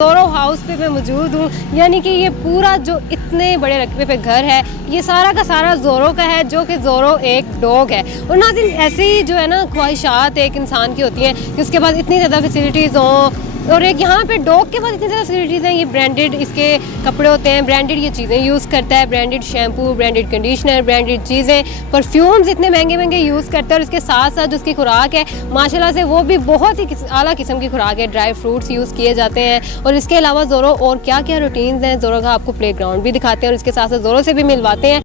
जोरो हाउस पे मैं मौजूद हूँ, यानी कि ये पूरा जो इतने बड़े रकबे पे घर है ये सारा का सारा जोरो का है, जो कि जोरो एक डॉग है। और नाज़रीन ऐसे ही जो है ना ख्वाहिशात एक इंसान की होती हैं कि उसके पास इतनी ज़्यादा फैसिलिटीज़ हों, और एक यहाँ पे डॉग के पास इतनी ज़्यादा फैसिलिटीज़ हैं। ये ब्रांडेड इसके कपड़े होते हैं, ब्रांडेड ये चीज़ें यूज़ करता है, branded shampoo, branded conditioner, branded चीज़ें, परफ्यूम्स इतने महंगे महंगे यूज़ करता है। और इसके साथ साथ जो उसकी खुराक है माशाल्लाह से वो भी बहुत ही आला किस्म की खुराक है, ड्राई फ्रूट्स यूज़ किए जाते हैं। और इसके अलावा ज़ोरो और क्या क्या रूटीन्स हैं ज़ोरो का आपको प्ले ग्राउंड भी दिखाते हैं और इसके साथ साथ ज़ोरो से भी मिलवाते हैं।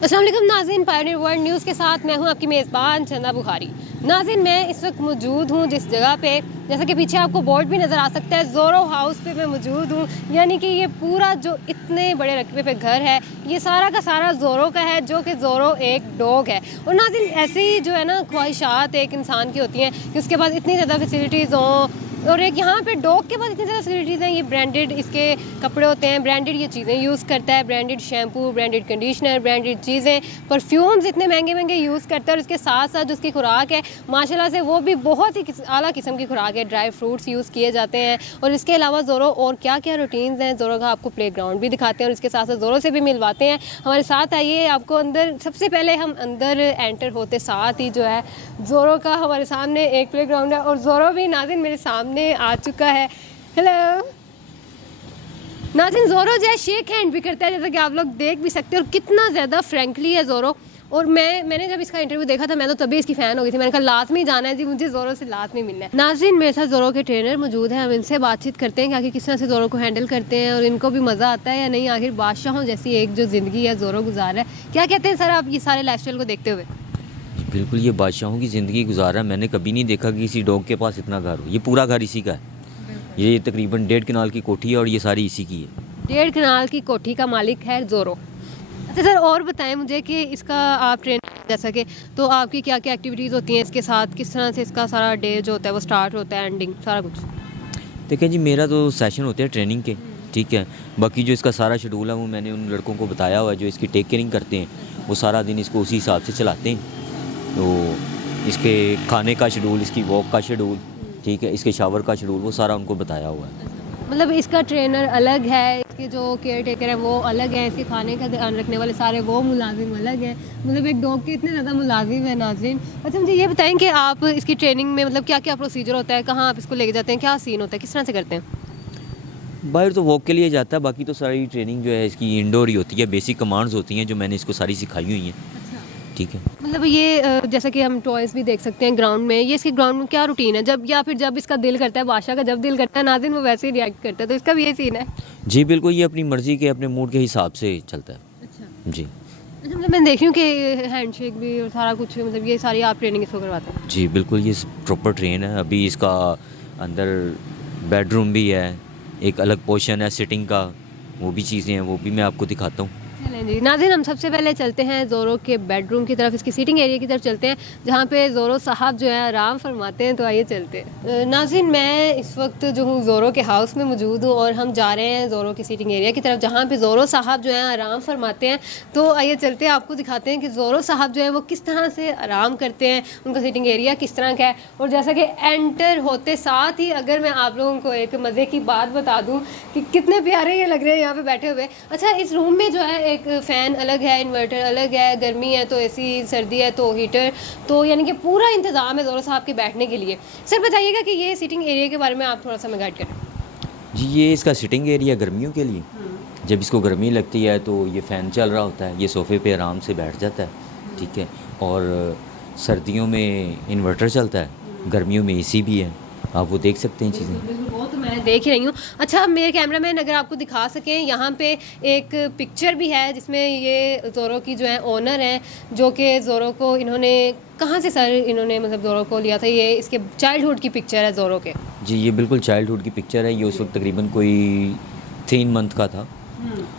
अस्सलाम वालेकुम नाज़रीन, पायनियर वर्ल्ड न्यूज़ के साथ मैं हूं आपकी मेज़बान चंदा बुखारी। नाज़रीन मैं इस वक्त मौजूद हूं जिस जगह पे, जैसा कि पीछे आपको बोर्ड भी नज़र आ सकता है, ज़ोरो हाउस पे मैं मौजूद हूं, यानी कि ये पूरा जो इतने बड़े रकबे पे घर है ये सारा का सारा ज़ोरो का है, जो कि ज़ोरो एक डॉग है। और नाज़रीन ऐसे ही जो है ना ख्वाहिशात एक इंसान की होती हैं कि उसके पास इतनी ज़्यादा फैसिलिटीज़ हों, और एक यहाँ पे डॉग के पास इतनी ज़्यादा फैसिलिटीज़ हैं। ये ब्रांडेड इसके कपड़े होते हैं, ब्रांडेड ये चीज़ें यूज़ करता है, branded shampoo, branded conditioner, branded चीज़ें, परफ्यूम्स इतने महंगे महंगे यूज़ करता है। और इसके साथ साथ जो उसकी खुराक है माशाल्लाह से वो भी बहुत ही आला किस्म की खुराक है, ड्राई फ्रूट्स यूज़ किए जाते हैं। और इसके अलावा ज़ोरो और क्या क्या रूटीन्स हैं ज़ोरो का आपको प्ले ग्राउंड भी दिखाते हैं और इसके साथ साथ ज़ोरो से भी मिलवाते हैं। हमारे साथ आइए, आपको अंदर सबसे पहले हम अंदर एंटर होते साथ ही जो है ज़ोरो का हमारे सामने एक प्ले ग्राउंड है और ज़ोरो भी नाज़रीन मेरे सामने आ चुका है। हेलो नाज़रीन, ज़ोरो जो है शेक हैंड भी करता है, जैसा कि आप लोग देख भी सकते हो। और कितना ज़्यादा फ्रेंकली है ज़ोरो। और मैंने जब इसका इंटरव्यू देखा था मैं तो तभी इसकी फ़ैन हो गई थी। मैंने कहा लाजमी जाना है जी, मुझे ज़ोरो से लाजमी मिलना है। नाज़रीन मेरे साथ ज़ोरो के ट्रेनर मौजूद हैं, हम इनसे बातचीत करते हैं कि आखिर किस तरह से ज़ोरो को हैंडल करते हैं और इनको भी मज़ा आता है या नहीं, आखिर बादशाहों जैसी एक जो ज़िंदगी है ज़ोरो गुजार है। क्या कहते हैं सर आप ये सारे लाइफस्टाइल को देखते हुए? बिल्कुल, ये बादशाहों की ज़िंदगी गुजारा। मैंने कभी नहीं देखा कि किसी डॉग के पास इतना घर हो। ये पूरा घर इसी का है। ये तकरीबन 1.5 कनाल की कोठी है और ये सारी इसी की है। 1.5 कनाल की कोठी का मालिक है ज़ोरो। अच्छा सर, और बताएं मुझे कि इसका आप ट्रेन जैसा कि तो आपकी क्या क्या एक्टिविटीज़ होती हैं इसके साथ, किस तरह से इसका सारा डे जो होता है वो स्टार्ट होता है, एंडिंग सारा कुछ? देखिए जी, मेरा तो सेशन होते हैं ट्रेनिंग के, ठीक है। बाकी जो इसका सारा शेड्यूल है वो मैंने उन लड़कों को बताया हुआ है जो इसकी टेक केयरिंग करते हैं। वो सारा दिन इसको उसी हिसाब से चलाते हैं। तो इसके खाने का शेड्यूल, इसकी वॉक का शेड्यूल, ठीक है, इसके शावर का शेड्यूल, वो सारा उनको बताया हुआ है। मतलब इसका ट्रेनर अलग है, इसके जो केयर टेकर है वो अलग है, इसके खाने का ध्यान रखने वाले सारे वो मुलाजिम अलग है। मतलब एक डॉग के इतने ज़्यादा मुलाजिम है नाज़रीन। अच्छा मुझे ये बताएं कि आप इसकी ट्रेनिंग में मतलब क्या क्या प्रोसीजर होता है, कहाँ आप इसको लेके जाते हैं, क्या सीन होता है, किस तरह से करते हैं? बाहर तो वॉक के लिए जाता है, बाकी तो सारी ट्रेनिंग जो है इसकी इंडोर ही होती है। बेसिक कमांड्स होती हैं जो मैंने इसको सारी सिखाई हुई हैं, ठीक है। मतलब ये जैसा कि हम टॉयज़ भी देख सकते हैं ग्राउंड में, ये इसके ग्राउंड में क्या रूटीन है जब, या फिर जब इसका दिल करता है, बादशाह का जब दिल करता है नाज़रीन वो वैसे ही रिएक्ट करता है, तो इसका भी ये सीन है? जी बिल्कुल, ये अपनी मर्ज़ी के, अपने मूड के हिसाब से चलता है। अच्छा जी अच्छा, मतलब मैं देख रही हूँ कि हैंडशेक भी और सारा कुछ, मतलब ये सारी आप ट्रेनिंग इसको करवाते हैं? जी बिल्कुल, ये प्रॉपर ट्रेन है। अभी इसका अंदर बेडरूम भी है, एक अलग पोर्शन है सिटिंग का, वो भी चीज़ें हैं, वो भी मैं आपको दिखाता हूँ। चलें जी नाज़रीन, हम सबसे पहले चलते हैं ज़ोरो के बेडरूम की तरफ, इसकी सीटिंग एरिया की तरफ चलते हैं जहाँ पे ज़ोरो साहब जो है आराम फरमाते हैं। तो आइए चलते हैं। नाज़रीन मैं इस वक्त जो हूँ ज़ोरो के हाउस में मौजूद हूँ और हम जा रहे हैं ज़ोरो की सीटिंग एरिया की तरफ जहाँ पे ज़ोरो साहब जो है आराम फरमाते हैं। तो आइए चलते हैं, आपको दिखाते हैं कि ज़ोरो साहब जो है वो किस तरह से आराम करते हैं, उनका सीटिंग एरिया किस तरह का है। और जैसा कि एंटर होते साथ ही अगर मैं आप लोगों को एक मज़े की बात बता दूँ कि कितने प्यारे ये लग रहे हैं यहाँ पर बैठे हुए। अच्छा, इस रूम में जो है एक फ़ैन अलग है, इन्वर्टर अलग है, गर्मी है तो एसी, सर्दी है तो हीटर, तो यानी कि पूरा इंतज़ाम है ज़ोरो साहब के बैठने के लिए। सर बताइएगा कि ये सीटिंग एरिया के बारे में आप थोड़ा सा मैं गाइड करें। जी, ये इसका सिटिंग एरिया गर्मियों के लिए। जब इसको गर्मी लगती है तो ये फ़ैन चल रहा होता है, ये सोफ़े पे आराम से बैठ जाता है, ठीक है। और सर्दियों में इन्वर्टर चलता है, गर्मियों में एसी भी है। आप वो देख सकते हैं चीज़ें। बिल्कुल, वो तो मैं देख ही रही हूँ। अच्छा मेरे कैमरामैन अगर आपको दिखा सकें, यहाँ पे एक पिक्चर भी है जिसमें ये ज़ोरो की जो है ओनर हैं, जो कि ज़ोरो को इन्होंने कहाँ से सर इन्होंने मतलब ज़ोरो को लिया था, ये इसके चाइल्डहुड की पिक्चर है ज़ोरो के। जी, ये बिल्कुल चाइल्डहुड की पिक्चर है। ये उस वक्त तकरीबन कोई 3 मंथ का था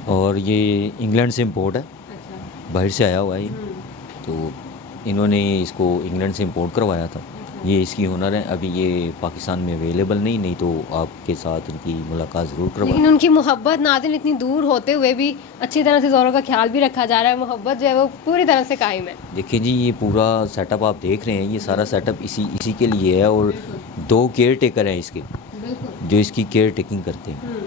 और ये इंग्लैंड से इम्पोर्ट है, अच्छा बाहर से आया हुआ है ये। तो इन्होंने इसको इंग्लैंड से इम्पोर्ट करवाया था। ये इसकी ओनर है। अभी ये पाकिस्तान में अवेलेबल नहीं तो आपके साथ इनकी मुलाकात ज़रूर करवा। लेकिन उनकी मोहब्बत नाज़रीन इतनी दूर होते हुए भी अच्छी तरह से ज़ोरो का ख्याल भी रखा जा रहा है, मोहब्बत जो है वो पूरी तरह से कायम है। देखिए जी, ये पूरा सेटअप आप देख रहे हैं, ये सारा सेटअप इसी के लिए है। और 2 केयर टेकर हैं इसके, बिल्कुल। जो इसकी केयर टेकिंग करते हैं।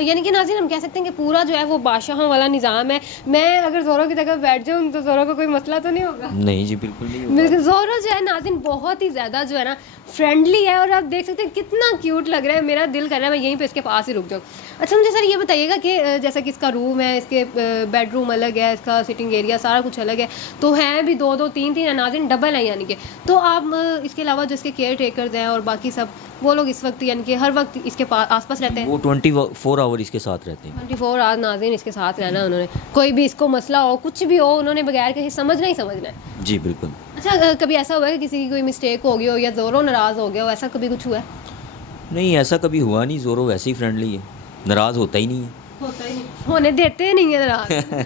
यानी कि नाज़रीन हम कह सकते हैं कि पूरा जो है वो बादशाहों वाला निज़ाम है। मैं अगर ज़ोरो की जगह बैठ जाऊँ तो ज़ोरो को कोई मसला तो नहीं होगा? नहीं जी, बिल्कुल नहीं होगा। बिल्कुल, ज़ोरो जो है नाज़रीन बहुत ही ज़्यादा जो है ना फ्रेंडली है, और आप देख सकते हैं कितना क्यूट लग रहा है। मेरा दिल कर रहा है मैं यहीं पे इसके पास ही रुक जाऊँ। अच्छा मुझे सर ये बताइएगा कि जैसा कि इसका रूम है, इसके बेडरूम अलग है, इसका सिटिंग एरिया सारा कुछ अलग है, तो हैं भी 2-2 3-3 है नाज़रीन, डबल है यानी कि। तो आप इसके अलावा जो इसके केयर टेकर्स हैं और बाकी सब वो लोग इस वक्त यानी कि हर वक्त इसके आसपास रहते हैं? वो 24 आवर इसके साथ रहते हैं। 24 आवर नाज़रीन इसके साथ रहना उन्होंने, कोई भी इसको मसला हो कुछ भी हो उन्होंने बगैर कहीं समझना ही समझना है। जी बिल्कुल। अच्छा कभी ऐसा हुआ है कि किसी की कोई मिस्टेक हो गई हो या ज़ोरो नाराज़ हो गया हो, ऐसा कभी कुछ हुआ है? नहीं, ऐसा कभी हुआ नहीं। ज़ोरो वैसे ही फ्रेंडली है, नाराज़ होता ही नहीं है। होता ही नहीं, होने देते ही नहीं है नाराज़।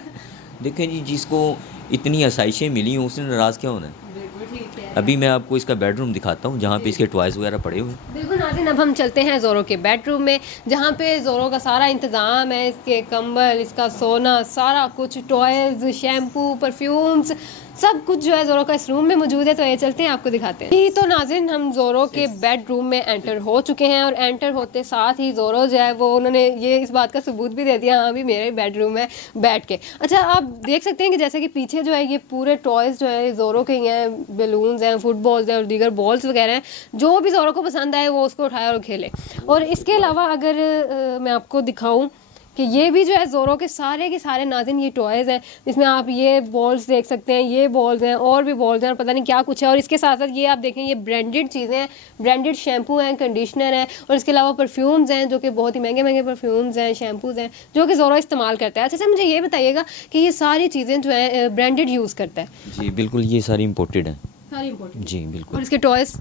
देखें जी, जिसको इतनी आसाइशें मिली हों उसने नाराज़ क्या होना है। बिल्कुल ठीक है। अभी मैं आपको इसका बेडरूम दिखाता हूँ जहाँ पे इसके टॉयज़ वगैरह पड़े हुए हैं। बिल्कुल नाज़रीन, अब हम चलते हैं ज़ोरो के बेडरूम में, जहाँ पे ज़ोरो का सारा इंतज़ाम है, इसके कंबल, इसका सोना, सारा कुछ, टॉयज़, शैम्पू, परफ्यूम्स, सब कुछ जो है ज़ोरो का इस रूम में मौजूद है। तो ये चलते हैं आपको दिखाते हैं। जी तो नाज़रीन हम ज़ोरो के बेडरूम में एंटर हो चुके हैं, और एंटर होते साथ ही ज़ोरो जो है वो उन्होंने ये इस बात का सबूत भी दे दिया, हाँ भी मेरे बेडरूम में बैठ के। अच्छा आप देख सकते हैं कि जैसे कि पीछे जो है ये पूरे टॉयज़ जो है ज़ोरो के ही हैं, बैलून्स हैं, फुटबॉल्स हैं और दीगर बॉल्स वगैरह हैं, जो भी ज़ोरो को पसंद आए वो उसको उठाए और खेले। और इसके अलावा अगर मैं आपको दिखाऊँ कि ये भी जो है ज़ोरो के सारे नाज़रीन ये टॉयज़ हैं, इसमें आप ये बॉल्स देख सकते हैं, ये बॉल्स हैं और भी बॉल्स हैं और पता नहीं क्या कुछ है। और इसके साथ साथ ये आप देखें ये ब्रांडेड चीज़ें हैं, ब्रांडेड शैम्पू हैं, कंडीशनर हैं, और इसके अलावा परफ्यूम्स हैं जो कि बहुत ही महंगे महंगे परफ्यूम्स हैं, शैम्पूज़ हैं जो कि ज़ोरो इस्तेमाल करता है। अच्छा सर मुझे ये बताइएगा कि ये सारी चीज़ें जो है ब्रांडेड यूज़ करता है? जी बिल्कुल, ये सारी इम्पोर्टेड हैं। सारी इम्पोर्टेड? जी बिल्कुल। और इसके टॉयज़?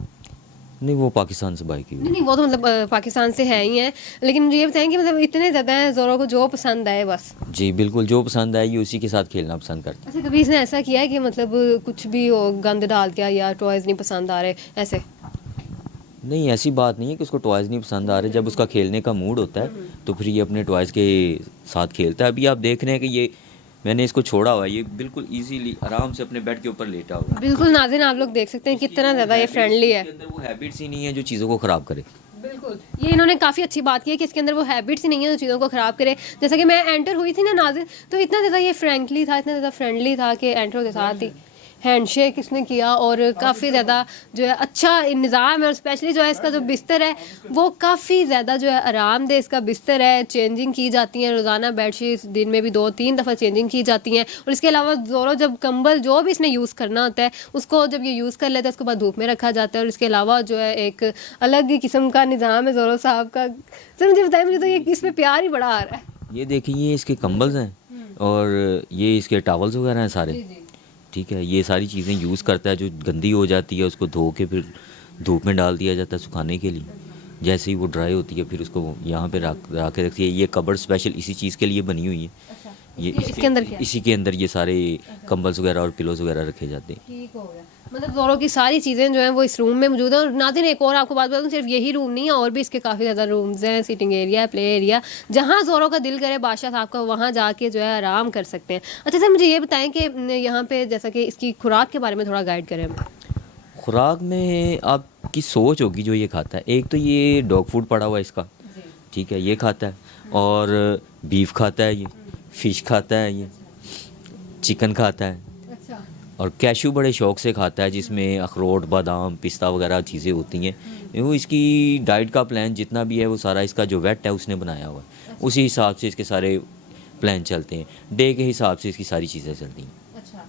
नहीं, वो पाकिस्तान से बाई की हुई। नहीं वो तो मतलब पाकिस्तान से है ही हैं, लेकिन मुझे ये बताएं कि मतलब इतने ज़्यादा हैं ज़ोरो को जो पसंद आए बस? जी बिल्कुल, जो पसंद आएगी उसी के साथ खेलना पसंद करता अच्छा कभी इसने ऐसा किया है कि मतलब कुछ भी हो गंद डाल दिया या टॉयज़ नहीं पसंद आ रहे ऐसे? है। नहीं, ऐसी बात नहीं है कि उसको टॉयज़ नहीं पसंद आ रहे। जब उसका खेलने का मूड होता है तो फिर ये अपने टॉयज़ के साथ खेलता है। अभी आप देख रहे हैं कि ये मैंने इसको छोड़ा हुआ है, ये बिल्कुल इजीली आराम से अपने बेड के ऊपर लेटा हुआ है। बिल्कुल नाज़रीन आप लोग देख सकते हैं कितना ज़्यादा ये फ्रेंडली है। इसके अंदर वो हैबिट्स ही नहीं है जो चीज़ों को ख़राब करे। बिल्कुल, ये इन्होंने काफ़ी अच्छी बात की है कि इसके अंदर वो हैबिट्स ही नहीं है जो चीज़ों को ख़राब करे। जैसा कि मैं एंटर हुई थी ना नाज़रीन, तो इतना ज़्यादा ये फ्रेंकली था, इतना ज़्यादा फ्रेंडली था कि एंटर होते साथ ही हैंडशेक इसने किया, और काफ़ी ज़्यादा जो है अच्छा निज़ाम है। और स्पेशली जो है इसका जो बिस्तर है वो काफ़ी ज़्यादा जो है आरामदेह इसका बिस्तर है। चेंजिंग की जाती हैं रोज़ाना, बेडशीट्स दिन में भी 2-3 दफ़ा चेंजिंग की जाती हैं। और इसके अलावा ज़ोरो जब कंबल जो भी इसने यूज़ करना होता है उसको जब ये यूज़ कर लेता है उसके बाद धूप में रखा जाता है। और इसके अलावा जो है एक अलग ही किस्म का निज़ाम है ज़ोरो साहब का। सर मुझे बताइए, मुझे तो ये इसमें प्यार ही बड़ा आ रहा है। ये देखिए, ये इसके कंबल्स हैं और ये इसके टॉवल्स वगैरह हैं सारे। ठीक है, ये सारी चीज़ें यूज़ करता है। जो गंदी हो जाती है उसको धो के फिर धूप में डाल दिया जाता है सुखाने के लिए। जैसे ही वो ड्राई होती है फिर उसको यहाँ पे रख के रखती है। ये कबर्ड स्पेशल इसी चीज़ के लिए बनी हुई है। अच्छा, ये इसके अंदर क्या है? इसी के अंदर ये सारे कंबल्स वगैरह और पिलोज वगैरह रखे जाते हैं। ठीक हो गया, मतलब ज़ोरो की सारी चीज़ें जो हैं वो इस रूम में मौजूद है। और नाज़रीन एक और आपको बात बता दूं, सिर्फ यही रूम नहीं है, और भी इसके काफ़ी ज़्यादा रूम्स हैं, सिटिंग एरिया है, प्ले एरिया, जहाँ ज़ोरो का दिल करे बादशाह साहब का वहाँ जाके जो है आराम कर सकते हैं। अच्छा सर मुझे ये बताएं कि यहाँ पे जैसा कि इसकी खुराक के बारे में थोड़ा गाइड करें हमें। खुराक में आपकी सोच होगी जो ये खाता है। एक तो ये डॉग फूड पड़ा हुआ है इसका, ठीक है, ये खाता है। और बीफ खाता है, ये फ़िश खाता है, ये चिकन खाता है। अच्छा, और कैशू बड़े शौक से खाता है जिसमें अखरोट, बादाम, पिस्ता वगैरह चीज़ें होती हैं। वो इसकी डाइट का प्लान जितना भी है वो सारा इसका जो वेट है उसने बनाया हुआ है। उसी हिसाब से इसके सारे प्लान चलते हैं। डे के हिसाब से इसकी सारी चीज़ें चलती हैं। अच्छा,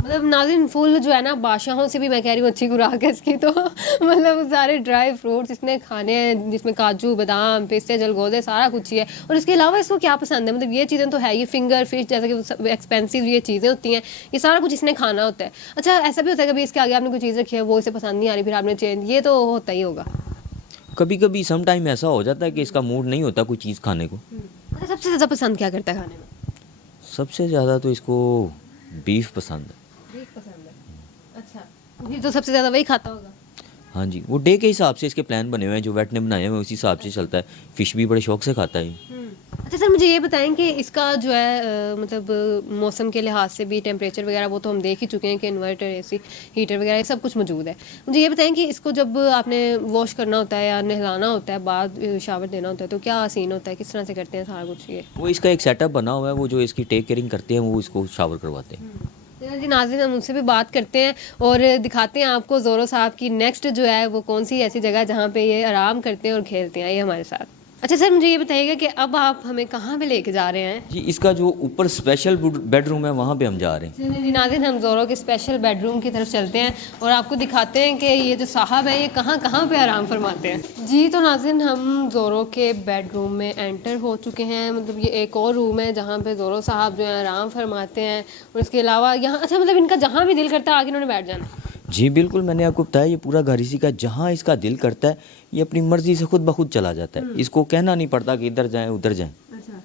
मतलब नाज़रीन फुल जो है ना बादशाहों से भी मैं कह रही हूँ अच्छी खुराक है इसकी। तो मतलब सारे ड्राई फ्रूट्स इसने खाने हैं जिसमें काजू, बादाम, पिस्ते, जलगोजे सारा कुछ ही है। और इसके अलावा इसको क्या पसंद है, मतलब ये चीज़ें तो है, ये फिंगर फिश जैसे कि एक्सपेंसिव ये चीज़ें होती हैं, ये सारा कुछ इसने खाना होता है। अच्छा ऐसा भी होता है कभी इसके आगे आपने कोई चीज़ रखी है वो इसे पसंद नहीं आ रही, फिर आपने चेंज, ये तो होता ही होगा। कभी कभी सम टाइम ऐसा हो जाता है कि इसका मूड नहीं होता कोई चीज़ खाने को। अच्छा सबसे ज़्यादा पसंद क्या करता है खाने में? सबसे ज़्यादा तो इसको बीफ पसंद है। बीफ पसंद है, अच्छा फिर तो सबसे ज़्यादा वही खाता होगा। हाँ जी, वो डे के हिसाब से इसके प्लान बने हुए हैं जो वेट ने बनाए हुए हैं उसी हिसाब से चलता है। फ़िश भी बड़े शौक से खाता है। अच्छा सर, मुझे ये बताएं कि इसका जो है मतलब मौसम के लिहाज से भी टेम्परेचर वगैरह वो तो हम देख ही चुके हैं कि इन्वर्टर, एसी, हीटर वगैरह ये सब कुछ मौजूद है। मुझे ये बताएं कि इसको जब आपने वॉश करना होता है या नहलाना होता है, बाद शावर देना होता है, तो क्या सीन होता है, किस तरह से करते हैं सारा कुछ ये? वो इसका एक सेटअप बना हुआ है, वो जो इसकी टेक केयरिंग करते हैं वो इसको शावर करवाते हैं। जी नाज़रीन, हम उनसे भी बात करते हैं और दिखाते हैं आपको ज़ोरो साहब की नेक्स्ट जो है वो कौन सी ऐसी जगह जहाँ पे ये आराम करते हैं और खेलते हैं। ये हमारे साथ। अच्छा सर, मुझे ये बताइएगा कि अब आप हमें कहाँ पे लेके जा रहे हैं? जी, इसका जो ऊपर स्पेशल बेडरूम है वहाँ पे हम जा रहे हैं। चलिए जी नाज़रीन, हम ज़ोरो के स्पेशल बेडरूम की तरफ चलते हैं और आपको दिखाते हैं कि ये जो साहब है ये कहाँ कहाँ पे आराम फरमाते हैं। जी तो नाज़रीन, हम ज़ोरो के बेडरूम में एंटर हो चुके हैं। मतलब ये एक और रूम है जहाँ पे ज़ोरो साहब जो है आराम फरमाते हैं और इसके अलावा यहाँ अच्छा मतलब इनका जहाँ भी दिल करता है आगे इन्होंने बैठ जाना। जी बिल्कुल, मैंने आपको बताया ये पूरा घर इसी का, जहाँ इसका दिल करता है ये अपनी मर्जी से खुद ब खुद चला जाता है। इसको कहना नहीं पड़ता कि इधर जाएं उधर जाएं। अच्छा,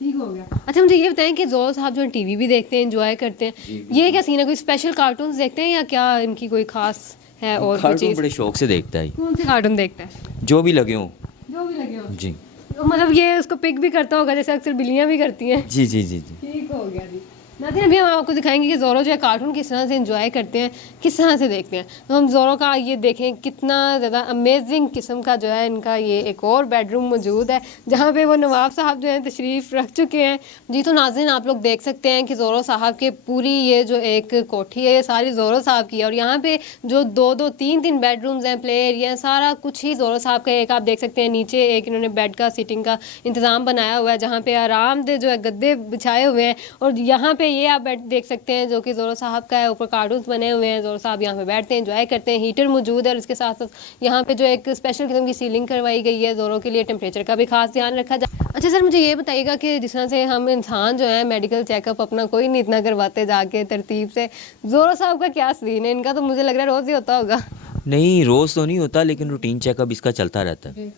ठीक हो गया। अच्छा मुझे ये बताएं कि ज़ोरो साहब जो टीवी भी देखते हैं, एंजॉय करते हैं, ये क्या सीन है? कोई स्पेशल कार्टून्स देखते हैं या क्या इनकी कोई खास है और कोई कार्टून चीज़? बड़े शौक से देखता है, कौन से कार्टून देखता है? जो भी लगे हों। जो भी लगे हो। जी तो मतलब ये उसको पिक भी करता होगा जैसे अक्सर बिल्लियाँ भी करती हैं। जी जी जी जी। ठीक हो गया जी। नाज़रीन, अभी हम आपको दिखाएंगे कि ज़ोरो जो है कार्टून किस तरह से एंजॉय करते हैं, किस तरह से देखते हैं। तो हम ज़ोरो का ये देखें कितना ज़्यादा अमेजिंग किस्म का जो है इनका ये एक और बेडरूम मौजूद है जहाँ पे वो नवाब साहब जो हैं तशरीफ़ रख चुके हैं। जी तो नाज़रीन, आप लोग देख सकते हैं कि ज़ोरो साहब के पूरी ये जो एक कोठी है ये सारी ज़ोरो साहब की है और यहाँ पे जो दो दो तीन तीन बेडरूम्स हैं, प्ले एरिया, सारा कुछ ही ज़ोरो साहब का। एक आप देख सकते हैं नीचे एक इन्होंने बेड का सीटिंग का इंतज़ाम बनाया हुआ है जहाँ पे आरामदेह जो है गद्दे बिछाए हुए हैं और यहाँ पे ये आप बेड देख सकते हैं जो कि ज़ोरो साहब का है। ऊपर कार्टून्स बने हुए हैं, ज़ोरो साहब यहाँ पे बैठते हैं, एंजॉय करते हैं। हीटर मौजूद है और इसके साथ साथ यहाँ पे जो एक स्पेशल किस्म की सीलिंग करवाई गई है ज़ोरो के लिए, टेम्परेचर का भी खास ध्यान रखा जाए। अच्छा सर, मुझे ये बताइएगा कि जिस तरह से हम इंसान जो है मेडिकल चेकअप अपना कोई नहीं इतना करवाते जाके तरतीब से, ज़ोरो साहब का क्या सीन है? इनका तो मुझे लग रहा है रोज़ ही होता होगा। नहीं, रोज़ तो नहीं होता लेकिन रूटीन चेकअप इसका चलता रहता है।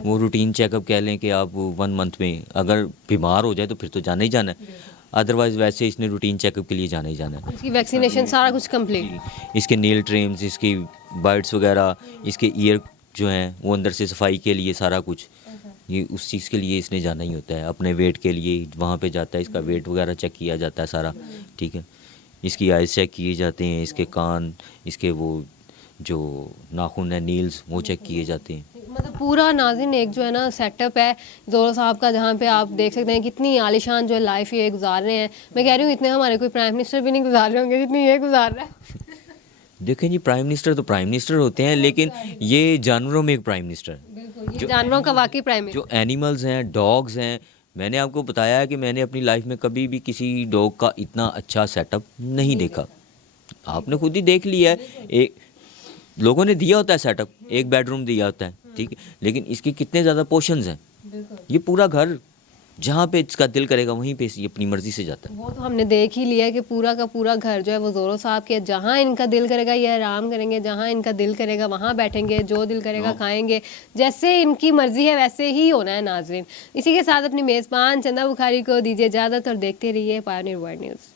वो रूटीन चेकअप कह लें कि आप 1 मंथ में अगर बीमार हो जाए तो फिर तो जाना ही जाना है, अदरवाइज़ वैसे इसने रूटीन चेकअप के लिए जाना ही जाना है। इसकी वैक्सीनेशन सारा कुछ कंप्लीट। इसके नील ट्रिम्स, इसकी बर्ड्स वगैरह, इसके ईयर जो हैं वो अंदर से सफाई के लिए सारा कुछ, ये उस चीज़ के लिए इसने जाना ही होता है। अपने वेट के लिए वहाँ पे जाता है, इसका वेट वगैरह चेक किया जाता है सारा, ठीक है। इसकी आइज़ चेक किए जाते हैं, इसके कान, इसके वो जो नाखून है नील्स वो चेक किए जाते हैं। मतलब पूरा नाज़रीन एक जो है ना सेटअप है ज़ोरो साहब का जहाँ पे आप देख सकते हैं कितनी आलिशान जो है लाइफ ये गुजार रहे हैं। मैं कह रही हूँ इतने हमारे कोई प्राइम मिनिस्टर भी नहीं गुजार रहे होंगे जितनी ये गुजार रहा है। देखें जी, प्राइम मिनिस्टर तो प्राइम मिनिस्टर होते हैं लेकिन ये जानवरों में एक प्राइम मिनिस्टर है। बिल्कुल, ये जानवरों का वाकई प्राइम जो एनिमल्स हैं, डॉग्स हैं, मैंने आपको बताया है कि मैंने अपनी लाइफ में कभी भी किसी डॉग का इतना अच्छा सेटअप नहीं देखा। आपने खुद ही देख लिया है, एक लोगों ने दिया होता है सेटअप, एक बेडरूम दिया होता है, ठीक है, लेकिन इसके कितने ज़्यादा पोर्शंस हैं। ये पूरा घर जहाँ पे इसका दिल करेगा वहीं पे ये अपनी मर्जी से जाता है। वो तो हमने देख ही लिया कि पूरा का पूरा घर जो है वो ज़ोरो साहब के, जहाँ इनका दिल करेगा ये आराम करेंगे, जहाँ इनका दिल करेगा वहाँ बैठेंगे, जो दिल करेगा खाएंगे, जैसे इनकी मर्जी है वैसे ही होना है। नाज़रीन, इसी के साथ अपनी मेज़बान चंदा बुखारी को दीजिए इजाज़त और देखते रहिए पायोनियर वर्ल्ड न्यूज़।